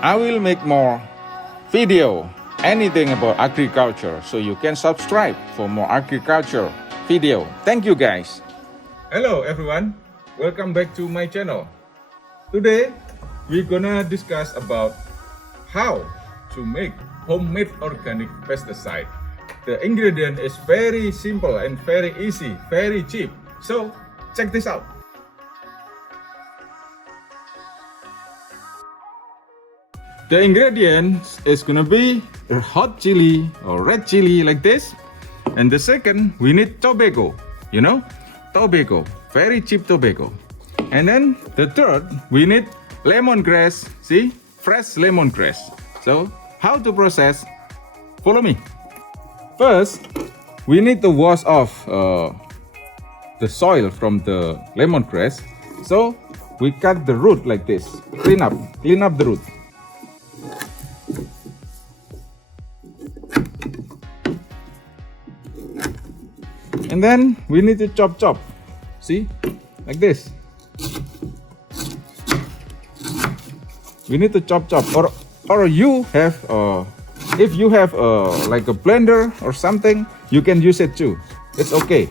I will make more video, anything about agriculture, so you can subscribe for more agriculture video. Thank you guys. Hello everyone, welcome back to my channel. Today we're gonna discuss about how to make homemade organic pesticide. The ingredient is very simple and very easy, very cheap. So check this out. The ingredients is gonna be a hot chili or red chili like this. And the second, we need tobacco, tobacco, very cheap tobacco. And then the third, we need lemongrass, see, fresh lemongrass. So how to process? Follow me. First, we need to wash off the soil from the lemongrass. So we cut the root like this, clean up the root. And then we need to chop, see, like this. We need to chop, or you have, if you have like a blender or something, you can use it too. It's okay.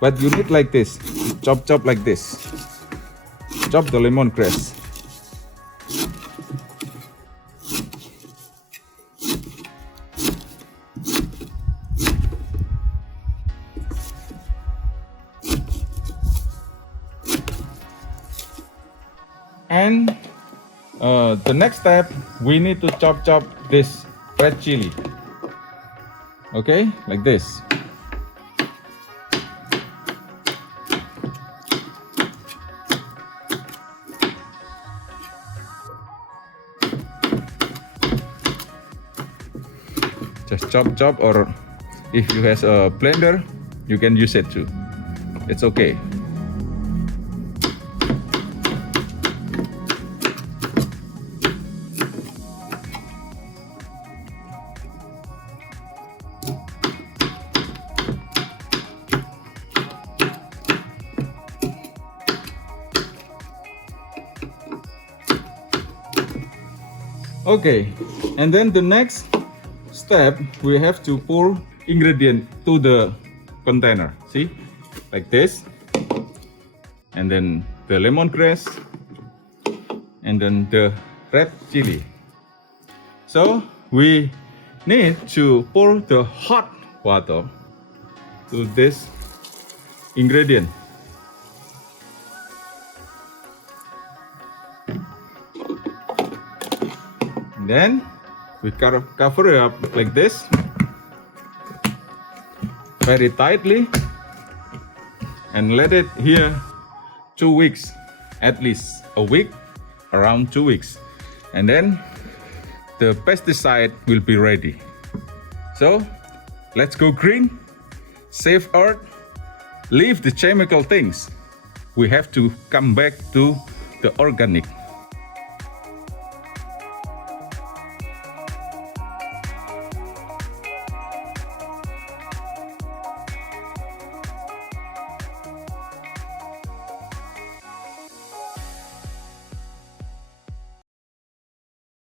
But you need like this, chop like this. Chop the lemongrass. And the next step, we need to chop this red chili. Okay, like this. Just chop, or if you have a blender, you can use it too. It's okay. Okay, and then the next step, we have to pour ingredient to the container. See, like this, and then the lemongrass, and then the red chili. So we need to pour the hot water to this ingredient. Then we cover it up like this, very tightly, and let it here 2 weeks, at least a week, around 2 weeks. And then the pesticide will be ready. So let's go green, save earth, leave the chemical things. We have to come back to the organic.